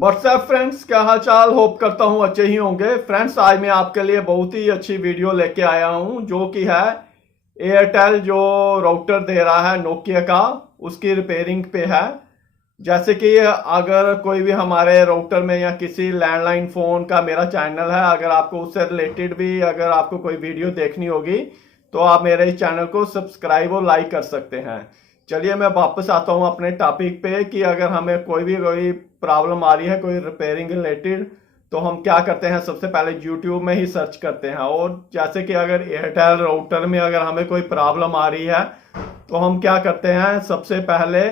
WhatsApp friends, क्या हाल चाल। Hope करता हूँ अच्छे ही होंगे। फ्रेंड्स, आज मैं आपके लिए बहुत ही अच्छी वीडियो लेके आया हूँ जो कि है एयरटेल जो राउटर दे रहा है नोकिया का, उसकी रिपेयरिंग पे है। जैसे कि अगर कोई भी हमारे राउटर में या किसी लैंडलाइन फ़ोन का मेरा चैनल है, अगर आपको उससे रिलेटेड भी अगर आपको कोई वीडियो देखनी होगी तो आप मेरे इस चैनल को सब्सक्राइब और लाइक कर सकते हैं। चलिए मैं वापस आता हूँ अपने टॉपिक पे कि अगर हमें कोई प्रॉब्लम आ रही है कोई रिपेयरिंग रिलेटेड, तो हम क्या करते हैं, सबसे पहले यूट्यूब में ही सर्च करते हैं। और जैसे कि अगर एयरटेल राउटर में अगर हमें कोई प्रॉब्लम आ रही है तो हम क्या करते हैं, सबसे पहले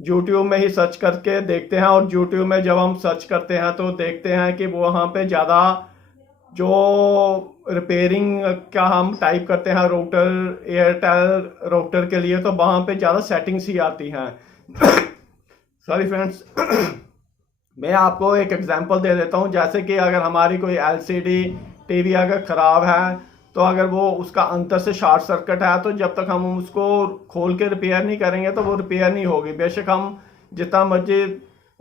यूट्यूब में ही सर्च करके देखते हैं। और यूट्यूब में जब हम सर्च करते हैं तो देखते हैं कि वहाँ पे ज़्यादा जो रिपेयरिंग का हम टाइप करते हैं राउटर, एयरटेल राउटर के लिए, तो वहाँ पे ज़्यादा सेटिंग्स ही आती हैं। Sorry friends. मैं आपको एक एग्जांपल दे देता हूँ। जैसे कि अगर हमारी कोई एलसीडी टीवी अगर ख़राब है तो अगर वो उसका अंदर से शॉर्ट सर्किट है तो जब तक हम उसको खोल के रिपेयर नहीं करेंगे तो वो रिपेयर नहीं होगी। बेशक हम जितना मर्जी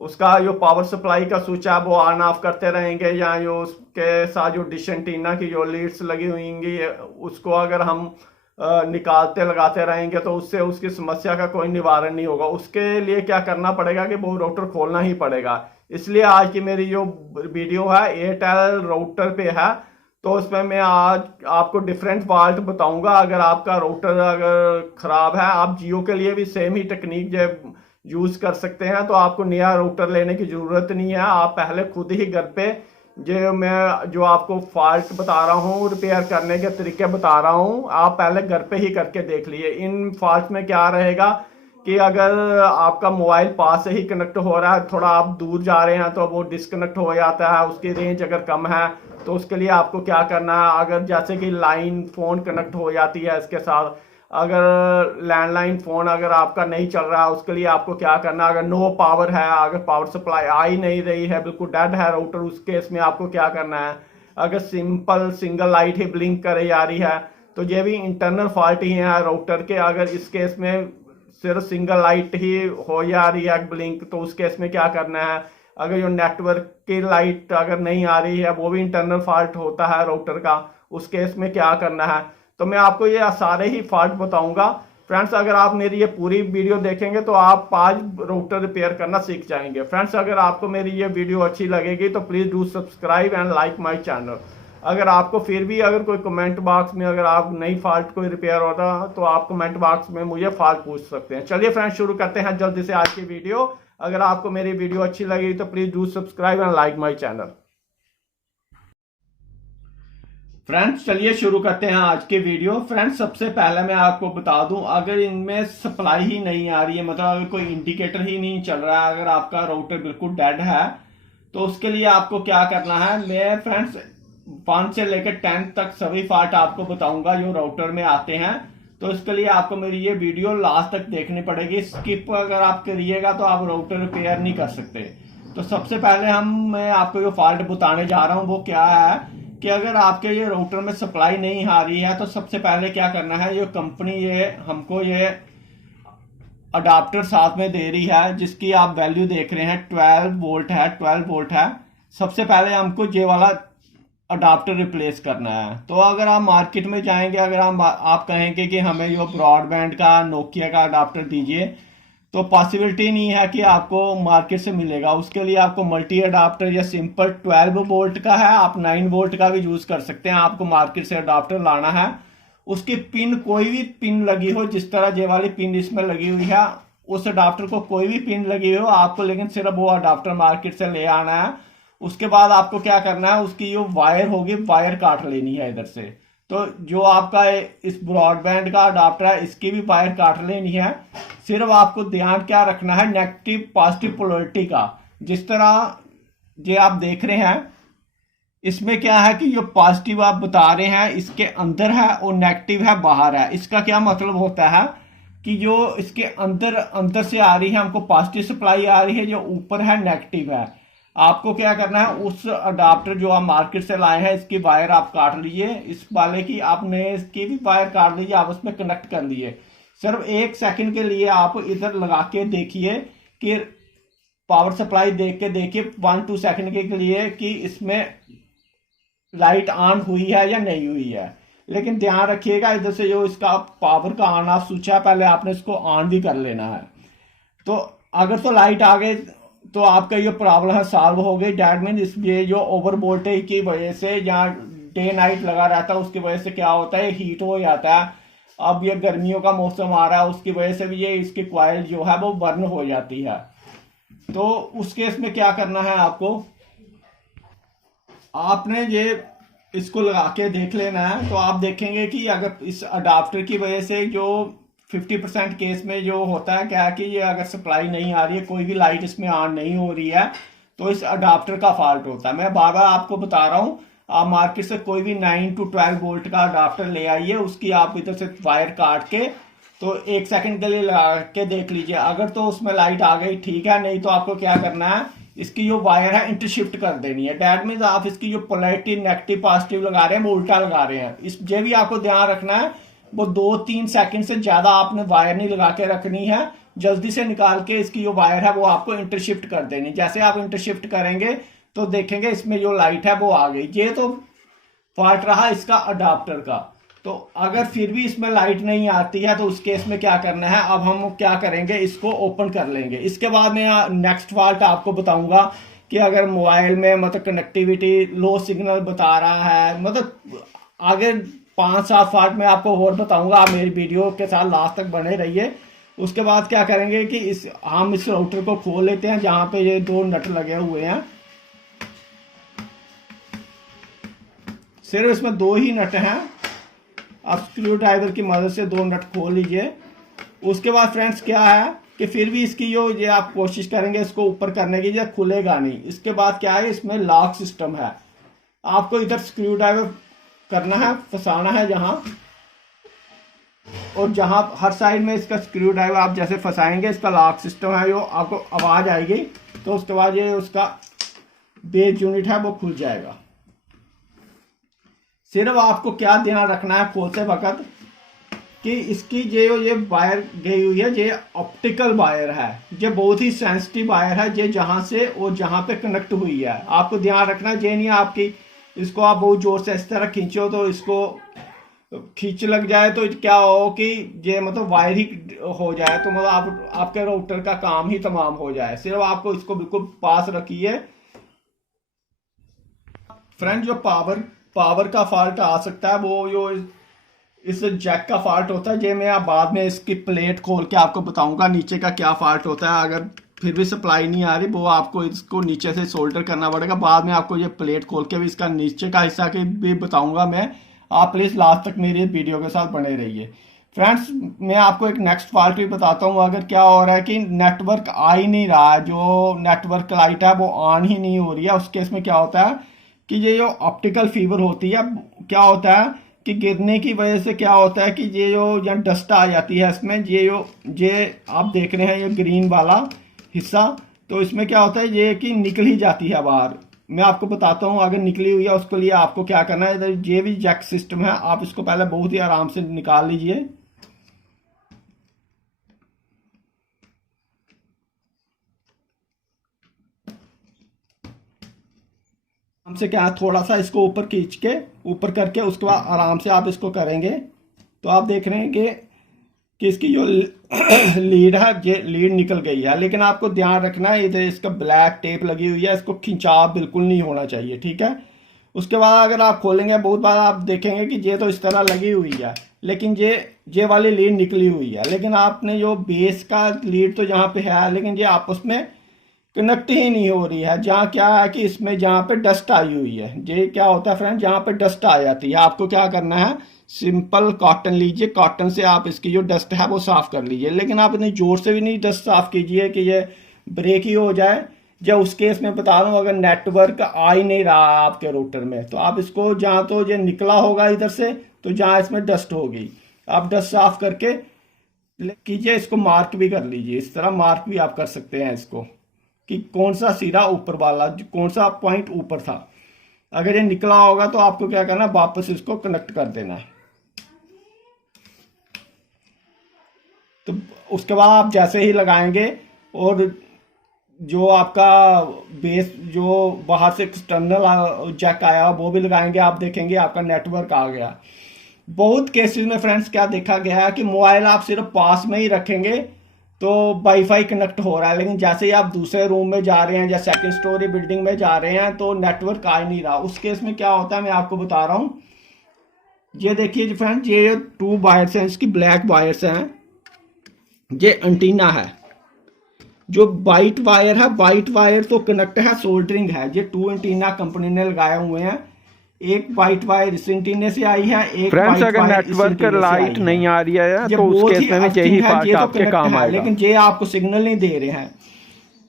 उसका जो पावर सप्लाई का स्विच है वो ऑन ऑफ करते रहेंगे, या जो उसके साथ जो डिश एंटीना की जो लीड्स लगी हुई होंगी उसको अगर हम निकालते लगाते रहेंगे तो उससे उसकी समस्या का कोई निवारण नहीं होगा। उसके लिए क्या करना पड़ेगा कि वो राउटर खोलना ही पड़ेगा। इसलिए आज की मेरी जो वीडियो है एयरटेल राउटर पे है, तो उसमें मैं आज आपको डिफरेंट फॉल्ट बताऊंगा। अगर आपका राउटर अगर खराब है, आप जियो के लिए भी सेम ही टेक्निक जो यूज कर सकते हैं, तो आपको नया राउटर लेने की जरूरत नहीं है। आप पहले खुद ही घर पे जो आपको फॉल्ट बता रहा हूँ, रिपेयर करने के तरीके बता रहा हूँ, आप पहले घर पे ही करके देख लिए। इन फॉल्ट में क्या रहेगा कि अगर आपका मोबाइल पास से ही कनेक्ट हो रहा है, थोड़ा आप दूर जा रहे हैं तो वो डिस्कनेक्ट हो जाता है, उसकी रेंज अगर कम है तो उसके लिए आपको क्या करना है। अगर जैसे कि लाइन फ़ोन कनेक्ट हो जाती है इसके साथ, अगर लैंडलाइन फ़ोन अगर आपका नहीं चल रहा है उसके लिए आपको क्या करना है। अगर नो पावर है, अगर पावर सप्लाई आ ही नहीं रही है, बिल्कुल डेड है राउटर, उस केस में आपको क्या करना है। अगर सिंपल सिंगल लाइट ही ब्लिंक करे जा रही है तो ये भी इंटरनल फॉल्ट ही है राउटर के। अगर इस केस में सिर्फ सिंगल लाइट ही हो जा रही है ब्लिंक, तो उस केस में क्या करना है। अगर जो नेटवर्क की लाइट अगर नहीं आ रही है वो भी इंटरनल फॉल्ट होता है राउटर का, उस केस में क्या करना है। तो मैं आपको ये सारे ही फॉल्ट बताऊंगा। फ्रेंड्स, अगर आप मेरी ये पूरी वीडियो देखेंगे तो आप आज राउटर रिपेयर करना सीख जाएंगे। फ्रेंड्स, अगर आपको मेरी ये वीडियो अच्छी लगेगी तो please do subscribe and like my channel. अगर आपको फिर भी अगर कोई कमेंट बॉक्स में अगर आप नई फॉल्ट कोई रिपेयर होता तो आप कमेंट बॉक्स में मुझे फॉल्ट पूछ सकते हैं। चलिए फ्रेंड्स, शुरू करते हैं जल्दी से आज की वीडियो। अगर आपको मेरी वीडियो अच्छी लगी तो please do subscribe and like my channel. Friends, चलिए शुरू करते हैं आज की वीडियो। फ्रेंड्स, सबसे पहले मैं आपको बता दूं, अगर इनमें सप्लाई ही नहीं आ रही है, मतलब अगर कोई इंडिकेटर ही नहीं चल रहा है, अगर आपका राउटर बिल्कुल डेड है, तो उसके लिए आपको क्या करना है। मैं फ्रेंड्स 5 से लेकर 10 तक सभी फॉल्ट आपको बताऊंगा जो राउटर में आते हैं। तो इसके लिए आपको मेरी ये वीडियो लास्ट तक देखनी पड़ेगी। स्किप अगर आप करिएगा तो आप राउटर रिपेयर नहीं कर सकते। तो सबसे पहले मैं आपको जो फॉल्ट बताने जा रहा हूँ वो क्या है कि अगर आपके ये राउटर में सप्लाई नहीं आ रही है तो सबसे पहले क्या करना है। ये कंपनी ये हमको ये अडाप्टर साथ में दे रही है जिसकी आप वैल्यू देख रहे हैं 12 वोल्ट है, 12 वोल्ट है। सबसे पहले हमको ये वाला अडाप्टर रिप्लेस करना है। तो अगर आप मार्केट में जाएंगे, अगर आप कहेंगे कि हमें जो ब्रॉडबैंड का नोकिया का अडाप्टर दीजिए, तो पॉसिबिलिटी नहीं है कि आपको मार्केट से मिलेगा। उसके लिए आपको मल्टी अडाप्टर या सिंपल 12 वोल्ट का है, आप 9 वोल्ट का भी यूज कर सकते हैं। आपको मार्केट से अडाप्टर लाना है, उसकी पिन कोई भी पिन लगी हो, जिस तरह ये वाली पिन इसमें लगी हुई है, उस अडाप्टर को कोई भी पिन लगी हो आपको, लेकिन सिर्फ वो अडाप्टर मार्केट से ले आना है। उसके बाद आपको क्या करना है, उसकी जो वायर होगी वायर काट लेनी है इधर से। तो जो आपका इस ब्रॉडबैंड का अडाप्टर है इसकी भी वायर काट लेनी है। सिर्फ आपको ध्यान क्या रखना है, नेगेटिव पॉजिटिव पोलरिटी का। जिस तरह ये आप देख रहे हैं इसमें क्या है कि जो पॉजिटिव आप बता रहे हैं इसके अंदर है और नेगेटिव है बाहर है। इसका क्या मतलब होता है कि जो इसके अंदर अंदर से आ रही है हमको पॉजिटिव सप्लाई आ रही है, जो ऊपर है नेगेटिव है। आपको क्या करना है, उस अडाप्टर जो आप मार्केट से लाए हैं इसकी वायर आप काट लीजिए, इस वाले की आपने इसकी भी वायर काट लीजिए, आपस में कनेक्ट कर लिए। सिर्फ 1 सेकंड के लिए आप इधर लगा के देखिए कि पावर सप्लाई देख के देखिए 1-2 सेकंड के लिए कि इसमें लाइट ऑन हुई है या नहीं हुई है। लेकिन ध्यान रखिएगा इधर से जो इसका पावर का ऑन ऑफ स्विच है पहले आपने इसको ऑन भी कर लेना है। तो अगर तो लाइट आ गई तो आपका ये प्रॉब्लम है सॉल्व हो गई। डैट मीन ये जो ओवर वोल्टेज की वजह से जहाँ डे नाइट लगा रहता है उसकी वजह से क्या होता है, हीट हो जाता है। अब ये गर्मियों का मौसम आ रहा है, उसकी वजह से भी ये इसकी कॉइल जो है वो बर्न हो जाती है। तो उस केस में क्या करना है आपको, आपने ये इसको लगा के देख लेना है। तो आप देखेंगे कि अगर इस अडाप्टर की वजह से जो 50% केस में जो होता है क्या है कि ये अगर सप्लाई नहीं आ रही है, कोई भी लाइट इसमें ऑन नहीं हो रही है, तो इस अडाप्टर का फॉल्ट होता है। मैं बार बार आपको बता रहा हूँ, आप मार्केट से कोई भी 9 to 12 वोल्ट का अडाप्टर ले आइए, उसकी आप इधर से वायर काट के तो 1 सेकंड के लिए लगा के देख लीजिए। अगर तो उसमें लाइट आ गई ठीक है, नहीं तो आपको क्या करना है, इसकी जो वायर है इंटरशिफ्ट कर देनी है। डैट मीन्स आप इसकी जो पोलैरिटी नेगेटिव पॉजिटिव लगा रहे हैं वो उल्टा लगा रहे हैं। इस ये भी आपको ध्यान रखना है, वो 2-3 सेकंड से ज्यादा आपने वायर नहीं लगा के रखनी है। जल्दी से निकाल के इसकी जो वायर है वो आपको इंटरशिफ्ट कर देनी। जैसे आप इंटरशिफ्ट करेंगे तो देखेंगे इसमें जो लाइट है वो आ गई। ये तो फॉल्ट रहा इसका अडाप्टर का। तो अगर फिर भी इसमें लाइट नहीं आती है तो उस केस में क्या करना है, अब हम क्या करेंगे, इसको ओपन कर लेंगे। इसके बाद मैं नेक्स्ट फॉल्ट आपको बताऊंगा कि अगर मोबाइल में मतलब कनेक्टिविटी लो सिग्नल बता रहा है, मतलब आगे 5-7 फॉल्ट में आपको और बताऊंगा। आप मेरी वीडियो के साथ लास्ट तक बने रहिए। उसके बाद क्या करेंगे कि हम इस राउटर को खोल लेते हैं जहां पे ये 2 नट लगे हुए हैं। सिर्फ इसमें 2 ही नट हैं। आप स्क्रू ड्राइवर की मदद से 2 नट खोल लीजिए। उसके बाद फ्रेंड्स क्या है कि फिर भी इसकी जो ये आप कोशिश करेंगे इसको ऊपर करने की, ये खुलेगा नहीं। इसके बाद क्या है, इसमें लॉक सिस्टम है। आपको इधर स्क्रू ड्राइवर करना है, फंसाना है जहां, और जहां हर साइड में इसका स्क्रू ड्राइवर आप जैसे फंसाएंगे इसका लॉक सिस्टम है, जो आपको आवाज आएगी तो उसके बाद ये उसका बेस यूनिट है वो खुल जाएगा। सिर्फ आपको क्या ध्यान रखना है खोलते वक्त कि इसकी ये वायर गई हुई है, ये ऑप्टिकल वायर है, ये बहुत ही सेंसिटिव वायर है। ये जहां से और जहां पे कनेक्ट हुई है आपको ध्यान रखना। ये नहीं आपकी इसको आप बहुत जोर से इस तरह खींचो तो इसको खींच लग जाए तो क्या हो कि ये मतलब वायर ही हो जाए, तो मतलब आपके राउटर का काम ही तमाम हो जाए। सिर्फ आपको इसको बिल्कुल पास रखिए। फ्रेंड जो पावर का फॉल्ट आ सकता है वो जो इस जैक का फॉल्ट होता है। ये मैं आप बाद में इसकी प्लेट खोल के आपको बताऊंगा नीचे का क्या फॉल्ट होता है। अगर फिर भी सप्लाई नहीं आ रही वो आपको इसको नीचे से सोल्डर करना पड़ेगा। बाद में आपको ये प्लेट खोल के भी इसका नीचे का हिस्सा के भी बताऊंगा मैं। आप प्लीज लास्ट तक मेरी वीडियो के साथ बने रहिए। फ्रेंड्स मैं आपको एक नेक्स्ट फॉल्ट भी बताता हूँ। अगर क्या हो रहा है कि नेटवर्क आ ही नहीं रहा है, जो नेटवर्क लाइट है वो ऑन ही नहीं हो रही है, उस केस में क्या होता है कि ये जो ऑप्टिकल फीवर होती है, क्या होता है कि गिरने की वजह से क्या होता है कि ये जो यहाँ डस्ट आ जाती है इसमें, ये आप देख रहे हैं ये ग्रीन वाला हिस्सा, तो इसमें क्या होता है ये कि निकल ही जाती है बाहर। मैं आपको बताता हूँ अगर निकली हुई है उसके लिए आपको क्या करना है। इधर ये भी जैक सिस्टम है, आप इसको पहले बहुत ही आराम से निकाल लीजिए। हमसे क्या है थोड़ा सा इसको ऊपर खींच के ऊपर करके उसके बाद आराम से आप इसको करेंगे तो आप देख रहे हैं कि इसकी जो लीड है ये लीड निकल गई है। लेकिन आपको ध्यान रखना है इधर इसका ब्लैक टेप लगी हुई है, इसको खिंचाव बिल्कुल नहीं होना चाहिए, ठीक है। उसके बाद अगर आप खोलेंगे बहुत बार आप देखेंगे कि ये तो इस तरह लगी हुई है लेकिन ये वाली लीड निकली हुई है। लेकिन आपने जो बेस का लीड तो यहाँ पे है लेकिन ये आपस में कनेक्ट ही नहीं हो रही है। जहाँ क्या है कि इसमें जहाँ पे डस्ट आई हुई है, ये क्या होता है फ्रेंड, जहाँ पे डस्ट आ जाती है आपको क्या करना है, सिंपल कॉटन लीजिए, कॉटन से आप इसकी जो डस्ट है वो साफ कर लीजिए। लेकिन आप इतनी जोर से भी नहीं डस्ट साफ कीजिए कि ये ब्रेक ही हो जाए। या उस केस में बता रहा हूँ अगर नेटवर्क आ ही नहीं रहा आपके राउटर में तो आप इसको जहाँ तो ये निकला होगा इधर से तो जहाँ इसमें डस्ट होगी आप डस्ट साफ करके कीजिए। इसको मार्क भी कर लीजिए, इस तरह मार्क भी आप कर सकते हैं इसको कि कौन सा सिरा ऊपर वाला, कौन सा पॉइंट ऊपर था। अगर ये निकला होगा तो आपको क्या करना, वापस इसको कनेक्ट कर देना है। तो उसके बाद आप जैसे ही लगाएंगे और जो आपका बेस जो बाहर से एक्सटर्नल जैक आया वो भी लगाएंगे, आप देखेंगे आपका नेटवर्क आ गया। बहुत केसेस में फ्रेंड्स क्या देखा गया है कि मोबाइल आप सिर्फ पास में ही रखेंगे तो वाईफाई कनेक्ट हो रहा है, लेकिन जैसे ही आप दूसरे रूम में जा रहे हैं या सेकंड स्टोरी बिल्डिंग में जा रहे हैं तो नेटवर्क आ ही नहीं रहा। उस केस में क्या होता है मैं आपको बता रहा हूँ। ये देखिए फ्रेंड्स, ये 2 वायर्स हैं, इसकी ब्लैक वायर्स हैं, ये एंटीना है। जो वाइट वायर है, वाइट वायर तो कनेक्ट है, सोल्डरिंग है। ये 2 एंटीना कंपनी ने लगाए हुए हैं। एक वाइट वायर इस एंटीने से आई है, एक फ्रेंड्स वाइट अगर वायर इस नेटवर्क एंटीने से लाइट आई है। नहीं आ रही है ये तो उस बहुत केस ही में भी अर्थिंग यही है, पार्ट ये तो आपके कनेक्ट काम है, आएगा। लेकिन ये आपको सिग्नल नहीं दे रहे हैं।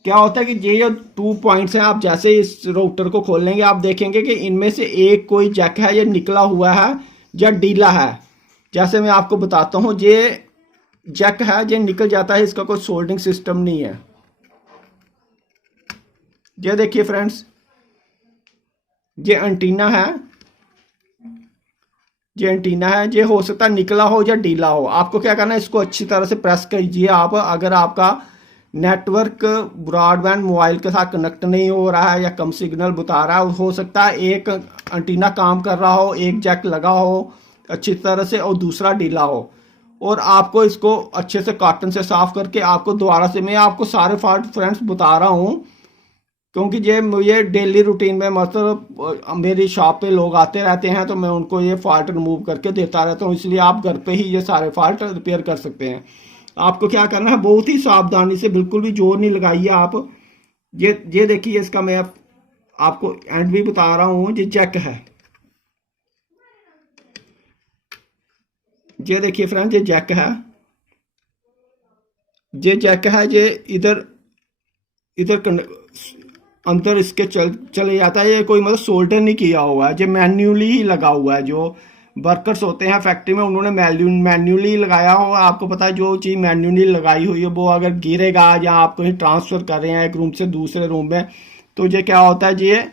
क्या होता है कि ये जो 2 पॉइंट्स हैं, आप जैसे इस राउटर को खोल लेंगे आप देखेंगे कि इनमें से एक कोई जैक है, ये निकला हुआ है या डीला है। जैसे मैं आपको बताता हूँ, ये जैक है, ये निकल जाता है, इसका कोई सोल्डिंग सिस्टम नहीं है। ये देखिए फ्रेंड्स, ये एंटीना है, ये एंटीना है, ये हो सकता है निकला हो या डीला हो। आपको क्या करना है, इसको अच्छी तरह से प्रेस कीजिए आप। अगर आपका नेटवर्क ब्रॉडबैंड मोबाइल के साथ कनेक्ट नहीं हो रहा है या कम सिग्नल बता रहा है, हो सकता है एक एंटीना काम कर रहा हो, एक जैक लगा हो अच्छी तरह से और दूसरा डीला हो। और आपको इसको अच्छे से कॉटन से साफ करके आपको दोबारा से, मैं आपको सारे फॉल्ट फ्रेंड्स बता रहा हूँ क्योंकि ये मुझे डेली रूटीन में, मतलब मेरी शॉप पे लोग आते रहते हैं तो मैं उनको ये फॉल्ट रिमूव करके देता रहता हूँ, इसलिए आप घर पे ही ये सारे फॉल्ट रिपेयर कर सकते हैं। आपको क्या करना है, बहुत ही सावधानी से, बिल्कुल भी जोर नहीं लगाइए आप। ये देखिए, इसका मैं आपको एंड भी बता रहा हूँ, ये जैक है। ये देखिए फ्रेंड, ये जैक है, ये जैक है, ये इधर इधर अंदर इसके चले जाता है। ये कोई मतलब सोल्डर नहीं किया हुआ है, ये मैन्युअली ही लगा हुआ है। जो वर्कर्स होते हैं फैक्ट्री में उन्होंने मैन्युअली लगाया हो। आपको पता है जो चीज़ मैन्युअली लगाई हुई है वो अगर गिरेगा या आप कहीं ट्रांसफ़र कर रहे हैं एक रूम से दूसरे रूम में तो ये क्या होता है, ये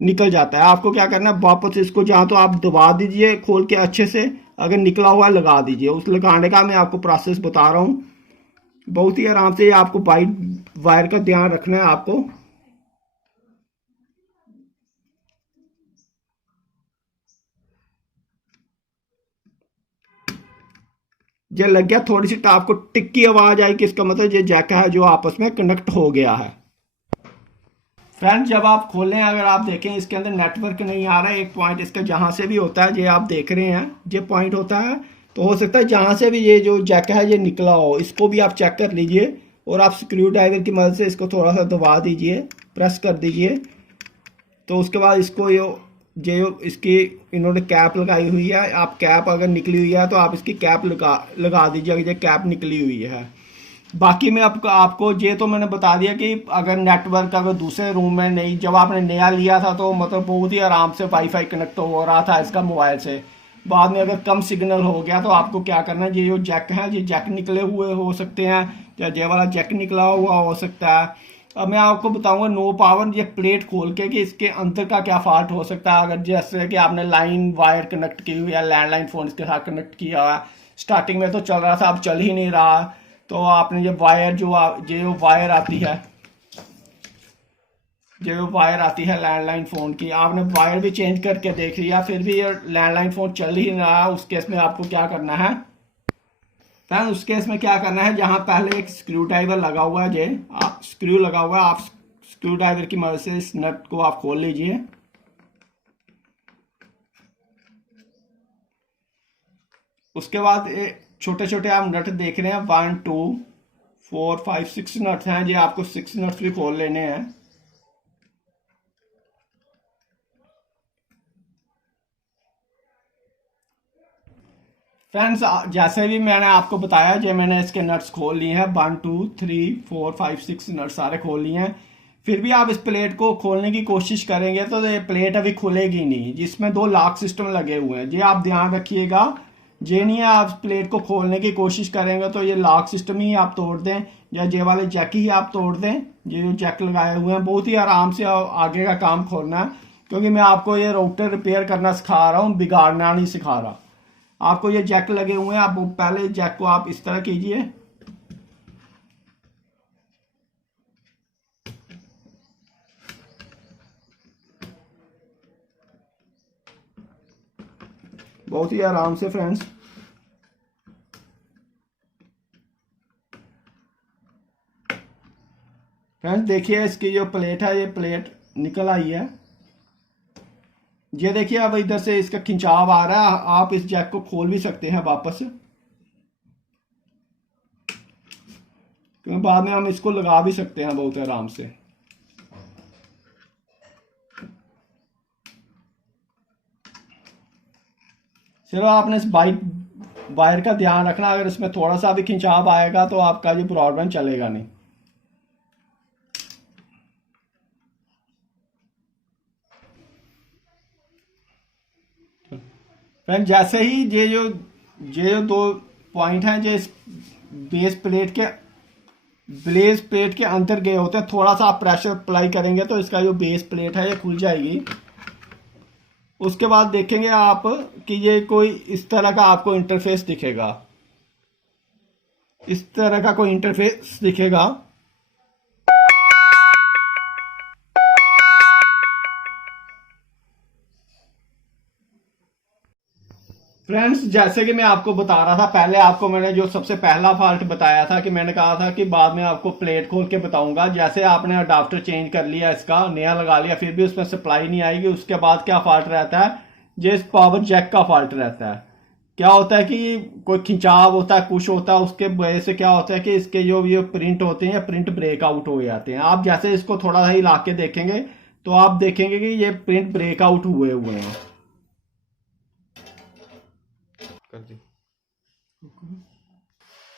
निकल जाता है। आपको क्या करना है, वापस इसको जहाँ तो आप दबा दीजिए खोल के अच्छे से, अगर निकला हुआ लगा दीजिए। उस लगाने का मैं आपको प्रोसेस बता रहा हूँ, बहुत ही आराम से। आपको वाइट वायर का ध्यान रखना है आपको। ये लग गया, थोड़ी सी आपको टिक की आवाज आई कि इसका मतलब ये जैक है जो आपस में कनेक्ट हो गया है। फ्रेंड्स जब आप खोलें, अगर आप देखें इसके अंदर नेटवर्क नहीं आ रहा है, एक पॉइंट इसका जहां से भी होता है, ये आप देख रहे हैं ये पॉइंट होता है, तो हो सकता है जहां से भी ये जो जैक है ये निकला हो। इसको भी आप चेक कर लीजिए और आप स्क्रू ड्राइवर की मदद से इसको थोड़ा सा दबा दीजिए, प्रेस कर दीजिए। तो उसके बाद इसको ये इसकी इन्होंने कैप लगाई हुई है, आप कैप अगर निकली हुई है तो आप इसकी कैप लगा दीजिए अगर ये कैप निकली हुई है। बाकी मैं आपको ये तो मैंने बता दिया कि अगर नेटवर्क अगर दूसरे रूम में नहीं, जब आपने नया लिया था तो मतलब बहुत ही आराम से वाईफाई कनेक्ट हो रहा था इसका मोबाइल से। बाद में अगर कम सिग्नल हो गया तो आपको क्या करना है, ये जो जैक है, ये जैक निकले हुए हो सकते हैं या ये वाला जैक निकला हुआ हो सकता है। अब मैं आपको बताऊंगा नो पावर ये प्लेट खोल के कि इसके अंदर का क्या फॉल्ट हो सकता है। अगर जैसे कि आपने लाइन वायर कनेक्ट की हुई है, लैंडलाइन फोन इसके साथ कनेक्ट किया हुआ है, स्टार्टिंग में तो चल रहा था, अब चल ही नहीं रहा, तो आपने ये वायर जो वायर आती है, जो वायर आती है लैंडलाइन फ़ोन की, आपने वायर भी चेंज करके देख लिया फिर भी ये लैंडलाइन फ़ोन चल ही नहीं रहा, उस केस में आपको क्या करना है फ्रेंड, उस केस में क्या करना है, जहां पहले एक स्क्रू ड्राइवर लगा हुआ है, जे आप स्क्रू लगा हुआ है, आप स्क्रू ड्राइवर की मदद से इस नट को आप खोल लीजिए। उसके बाद छोटे छोटे आप नट देख रहे हैं, 1 2 4 5 6 नट्स हैं, ये आपको 6 नट्स भी खोल लेने हैं। फ्रेंड्स जैसे भी मैंने आपको बताया, जो मैंने इसके नट्स खोल लिए हैं, 1 2 3 4 5 6 नट्स सारे खोल लिए हैं। फिर भी आप इस प्लेट को खोलने की कोशिश करेंगे तो ये प्लेट अभी खुलेगी नहीं, जिसमें 2 लॉक सिस्टम लगे हुए हैं, ये आप ध्यान रखिएगा। ये नहीं है आप प्लेट को खोलने की कोशिश करेंगे तो ये लॉक सिस्टम ही आप तोड़ दें या ये वाले जैक ही आप तोड़ दें। ये जो जैक लगाए हुए हैं, बहुत ही आराम से आगे का काम खोलना है, क्योंकि मैं आपको ये राउटर रिपेयर करना सिखा रहा हूँ, बिगाड़ना नहीं सिखा रहा। आपको ये जैक लगे हुए हैं, आप पहले जैक को आप इस तरह कीजिए, बहुत ही आराम से फ्रेंड्स। फ्रेंड्स देखिए इसकी जो प्लेट है, ये प्लेट निकल आई है। ये देखिए अब इधर से इसका खिंचाव आ रहा है। आप इस जैक को खोल भी सकते हैं वापस, क्योंकि बाद में हम इसको लगा भी सकते हैं बहुत आराम से। चलो आपने इस बाइक वायर का ध्यान रखना, अगर इसमें थोड़ा सा भी खिंचाव आएगा तो आपका ये ब्रॉडबैंड चलेगा नहीं। फ्रेंड जैसे ही ये जो दो पॉइंट हैं, जो बेस प्लेट के अंदर गए होते हैं, थोड़ा सा आप प्रेशर अप्लाई करेंगे तो इसका जो बेस प्लेट है ये खुल जाएगी। उसके बाद देखेंगे आप कि ये कोई इस तरह का आपको इंटरफेस दिखेगा, इस तरह का कोई इंटरफेस दिखेगा। फ्रेंड्स जैसे कि मैं आपको बता रहा था पहले, आपको मैंने जो सबसे पहला फॉल्ट बताया था कि मैंने कहा था कि बाद में आपको प्लेट खोल के बताऊंगा। जैसे आपने अडाप्टर चेंज कर लिया, इसका नया लगा लिया, फिर भी उसमें सप्लाई नहीं आएगी, उसके बाद क्या फॉल्ट रहता है, ये पावर जैक का फॉल्ट रहता है। क्या होता है कि कोई खिंचाव होता है, कुछ होता है, उसके वजह से क्या होता है कि इसके जो ये प्रिंट होते हैं, प्रिंट ब्रेकआउट हो जाते हैं। आप जैसे इसको थोड़ा सा हिला के देखेंगे तो आप देखेंगे कि ये प्रिंट ब्रेकआउट हुए हैं।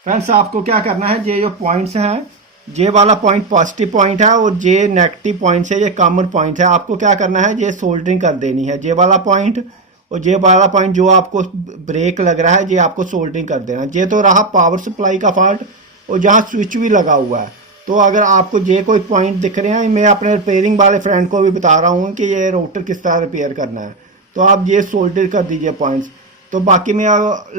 फ्रेंड्स आपको क्या करना है, ये जो पॉइंट्स हैं, ये वाला पॉइंट पॉजिटिव पॉइंट है और ये नेगेटिव पॉइंट है, ये कॉमन पॉइंट है। आपको क्या करना है, ये सोल्डरिंग कर देनी है। ये वाला पॉइंट और ये वाला पॉइंट जो आपको ब्रेक लग रहा है, ये आपको सोल्डरिंग कर देना। ये तो रहा पावर सप्लाई का फॉल्ट, और जहाँ स्विच भी लगा हुआ है। तो अगर आपको ये कोई पॉइंट दिख रहे हैं, मैं अपने रिपेयरिंग वाले फ्रेंड को भी बता रहा हूँ कि ये राउटर किस तरह रिपेयर करना है, तो आप ये सोल्डर कर दीजिए पॉइंट्स। तो बाकी मैं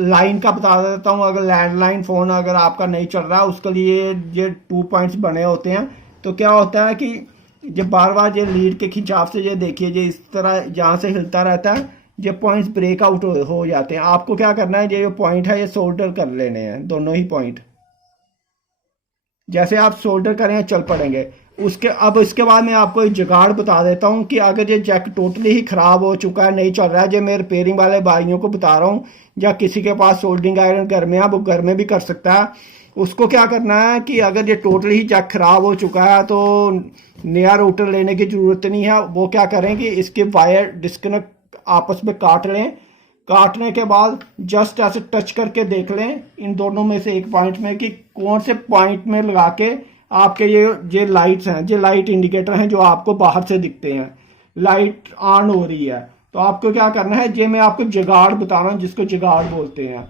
लाइन का बता देता हूँ। अगर लैंडलाइन फ़ोन अगर आपका नहीं चल रहा है, उसके लिए ये 2 पॉइंट्स बने होते हैं। तो क्या होता है कि जब बार बार ये लीड के खिंचाव से ये देखिए, ये इस तरह जहाँ से हिलता रहता है, ये पॉइंट्स ब्रेकआउट हो जाते हैं। आपको क्या करना है, ये जो पॉइंट है ये सोल्डर कर लेने हैं, दोनों ही पॉइंट। जैसे आप सोल्डर करें चल पड़ेंगे। अब इसके बाद मैं आपको एक जुगाड़ बता देता हूँ कि अगर ये जैक टोटली ही ख़राब हो चुका है, नहीं चल रहा है, जो मैं रिपेयरिंग वाले भाइयों को बता रहा हूँ, या किसी के पास सोल्डरिंग आयरन घर में है, वो घर में भी कर सकता है। उसको क्या करना है कि अगर ये टोटली ही जैक ख़राब हो चुका है तो नया राउटर लेने की ज़रूरत नहीं है। वो क्या करें कि इसके वायर डिस्कनेक्ट आपस में काट लें। काटने के बाद जस्ट ऐसे टच करके देख लें इन दोनों में से एक पॉइंट में कि कौन से पॉइंट में लगा के आपके ये लाइट्स हैं, ये लाइट इंडिकेटर हैं जो आपको बाहर से दिखते हैं, लाइट ऑन हो रही है। तो आपको क्या करना है, ये मैं आपको जुगाड़ बता रहा हूँ, जिसको जुगाड़ बोलते हैं।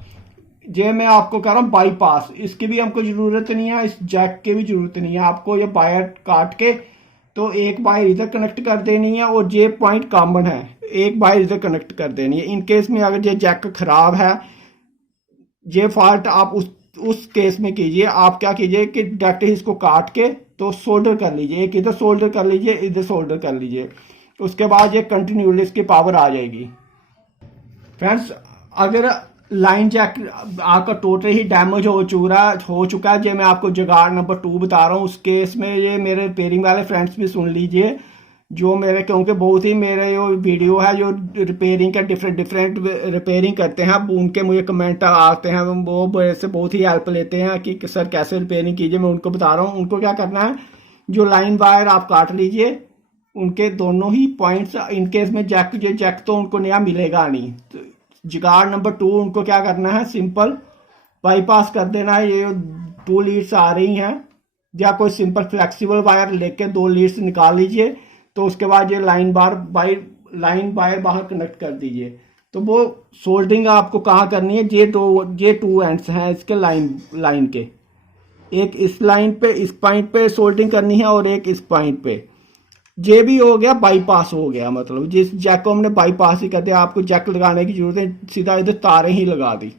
ये मैं आपको कह रहा हूँ बाईपास, इसकी भी हमको ज़रूरत नहीं है, इस जैक की भी ज़रूरत नहीं है। आपको ये वायर काट के तो एक वायर इधर कनेक्ट कर देनी है, और ये पॉइंट कॉमन है, एक वायर इधर कनेक्ट कर देनी है। इन केस में अगर ये जैक खराब है, ये फॉल्ट आप उस केस में कीजिए। आप क्या कीजिए कि डायरेक्ट इसको काट के तो सोल्डर कर लीजिए, एक इधर सोल्डर कर लीजिए, इधर सोल्डर कर लीजिए। उसके बाद ये कंटिन्यूअसली इसकी पावर आ जाएगी। फ्रेंड्स अगर लाइन जैक आपका टोटल ही डैमेज हो चुका है, जो मैं आपको जुगाड़ नंबर 2 बता रहा हूँ, उस केस में ये मेरे रिपेयरिंग वाले फ्रेंड्स भी सुन लीजिए, जो मेरे, क्योंकि बहुत ही मेरे जो वीडियो है जो रिपेयरिंग का डिफरेंट रिपेयरिंग करते हैं, उनके मुझे कमेंट आते हैं, वो मेरे से बहुत ही हेल्प लेते हैं कि सर कैसे रिपेयरिंग कीजिए। मैं उनको बता रहा हूँ। उनको क्या करना है, जो लाइन वायर आप काट लीजिए, उनके दोनों ही पॉइंट्स, इनकेस में जैक तो उनको नया मिलेगा नहीं। तो जुगाड़ नंबर 2 उनको क्या करना है, सिंपल बाईपास कर देना है। ये 2 लीड्स आ रही हैं, या कोई सिंपल फ्लेक्सिबल वायर लेके 2 लीड्स निकाल लीजिए। तो उसके बाद ये लाइन वायर बाहर कनेक्ट कर दीजिए। तो वो सोल्डरिंग आपको कहाँ करनी है, ये 2 एंड्स हैं इसके लाइन के, एक इस लाइन पे, इस पॉइंट पे सोल्डरिंग करनी है, और एक इस पॉइंट पे। ये भी हो गया, बाईपास हो गया। मतलब जिस जैक को हमने बाईपास ही कर दिया, आपको जैक लगाने की जरूरत है, सीधा इधर तारें ही लगा दी।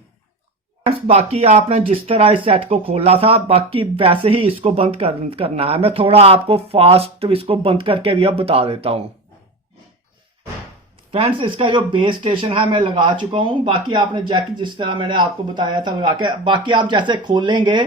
बाकी आपने जिस तरह इस सेट को खोला था, बाकी वैसे ही इसको बंद करना है। मैं थोड़ा आपको फास्ट इसको बंद करके भी अब बता देता हूँ। फ्रेंड्स इसका जो बेस स्टेशन है मैं लगा चुका हूं। बाकी आपने जैक जिस तरह मैंने आपको बताया था लगा के, बाकी आप जैसे खोलेंगे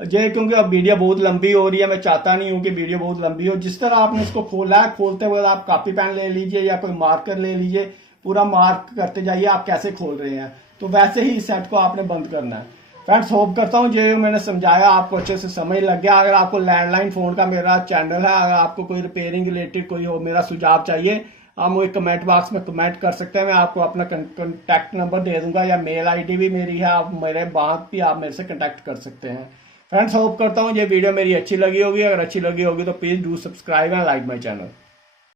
जे, क्योंकि अब वीडियो बहुत लंबी हो रही है, मैं चाहता नहीं हूं कि वीडियो बहुत लंबी हो। जिस तरह आपने इसको खोला है, खोलते हुए आप कॉपी पेन ले लीजिए या कोई मार्कर ले लीजिए, पूरा मार्क करते जाइए आप कैसे खोल रहे हैं, तो वैसे ही इस सेट को आपने बंद करना है। फ्रेंड्स होप करता हूँ जो मैंने समझाया आपको अच्छे से समझ लग गया। अगर आपको लैंडलाइन फोन का मेरा चैनल है, अगर आपको कोई रिपेयरिंग रिलेटेड कोई हो मेरा सुझाव चाहिए, आप मुझे कमेंट बॉक्स में कमेंट कर सकते हैं। मैं आपको अपना कॉन्टैक्ट नंबर दे दूंगा या मेल आईडी भी मेरी है, आप मेरे बात भी आप मेरे से कॉन्टैक्ट कर सकते हैं। फ्रेंड्स होप करता हूँ ये वीडियो मेरी अच्छी लगी होगी। अगर अच्छी लगी होगी तो please do subscribe and like my channel.